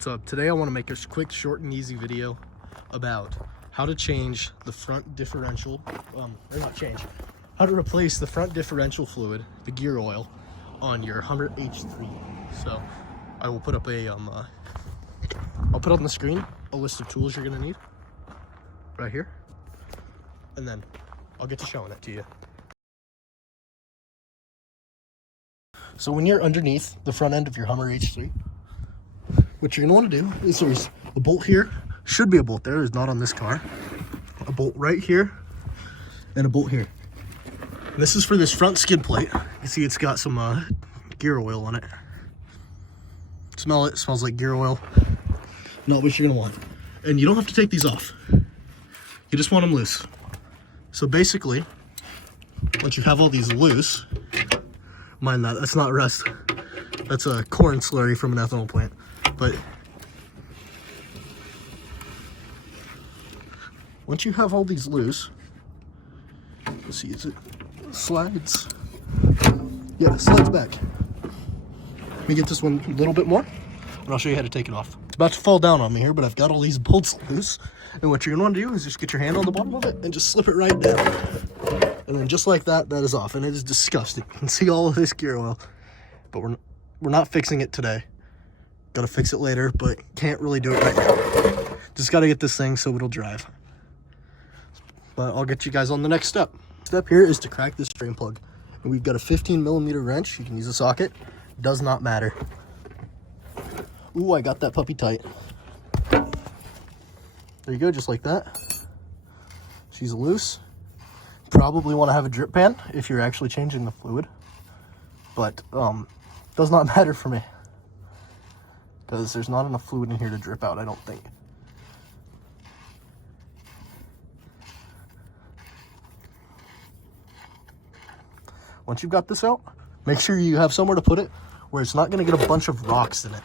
So today I want to make a quick, short, and easy video about how to change the front differential, how to replace the front differential fluid, the gear oil, on your Hummer H3. So I will put up I'll put on the screen a list of tools you're gonna need right here, and then I'll get to showing it to you. So when you're underneath the front end of your Hummer H3, what you're gonna want to do is there's a bolt here, should be a bolt there, is not on this car, a bolt right here, and a bolt here. And this is for this front skid plate. You see it's got some gear oil on it. Smell it, smells like gear oil. Not what you're gonna want. And you don't have to take these off. You just want them loose. So basically, once you have all these loose, mind that, that's not rust. That's a corn slurry from an ethanol plant. But once you have all these loose, let's see, is it slides? Yeah, it slides back. Let me get this one a little bit more, and I'll show you how to take it off. It's about to fall down on me here, but I've got all these bolts loose. And what you're gonna want to do is just get your hand on the bottom of it and just slip it right down. And then just like that, that is off. And it is disgusting. You can see all of this gear oil, but we're not fixing it today. Gotta fix it later, but can't really do it right now. Just gotta get this thing so it'll drive. But I'll get you guys on the next step. Step here is to crack this drain plug. And we've got a 15mm wrench. You can use a socket. Does not matter. Ooh, I got that puppy tight. There you go, just like that. She's loose. Probably want to have a drip pan if you're actually changing the fluid. But does not matter for me, because there's not enough fluid in here to drip out, I don't think. Once you've got this out, make sure you have somewhere to put it where it's not going to get a bunch of rocks in it.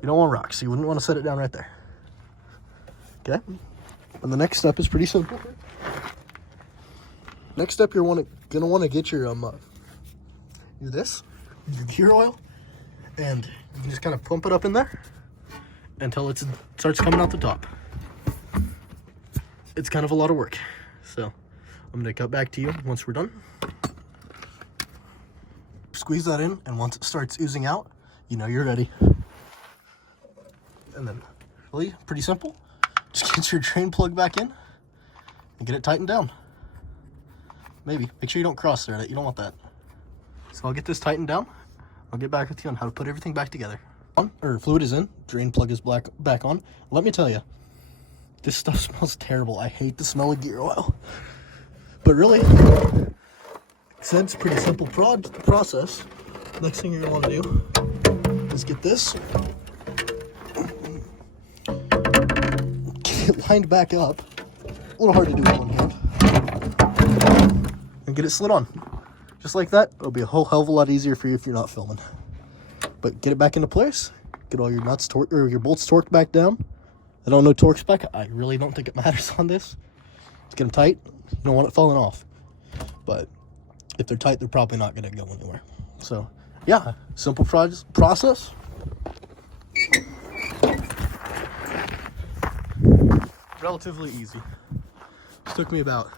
You don't want rocks, so you wouldn't want to set it down right there. Okay? And the next step is pretty simple. Next step, you're going to want to get your your gear oil, and you can just kind of pump it up in there until it starts coming out the top. It's kind of a lot of work, so I'm going to cut back to you once we're done. Squeeze that in, and once it starts oozing out, you know you're ready. And then, really, pretty simple. Just get your drain plug back in and get it tightened down. Maybe. Make sure you don't cross thread it. You don't want that. So I'll get this tightened down. I'll get back with you on how to put everything back together. Fluid is in. Drain plug is back on. Let me tell you, this stuff smells terrible. I hate the smell of gear oil. But really, it's a pretty simple process. Next thing you're going to want to do is get this. Get it lined back up. A little hard to do with one hand. And get it slid on. Just like that. It'll be a whole hell of a lot easier for you if you're not filming. But get it back into place. Get all your nuts or your bolts torqued back down. I don't know torque spec. I really don't think it matters on this. Just get them tight. You don't want it falling off. But if they're tight, they're probably not going to go anywhere. So, yeah. Simple process. Relatively easy. It took me about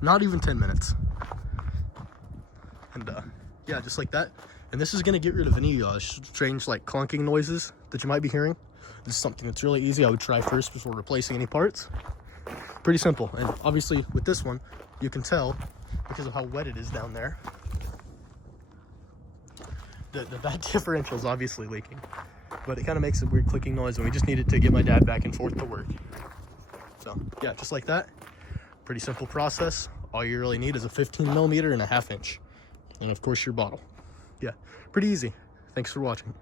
not even 10 minutes. And yeah, just like that. And this is going to get rid of any strange like clunking noises that you might be hearing. This is something that's really easy. I would try first before replacing any parts. Pretty simple. And obviously with this one, you can tell because of how wet it is down there. That differential is obviously leaking. But it kind of makes a weird clicking noise, and we just needed to get my dad back and forth to work. So yeah, just like that. Pretty simple process. All you really need is a 15mm and a 1/2 inch. And of course your bottle. Yeah, pretty easy. Thanks for watching.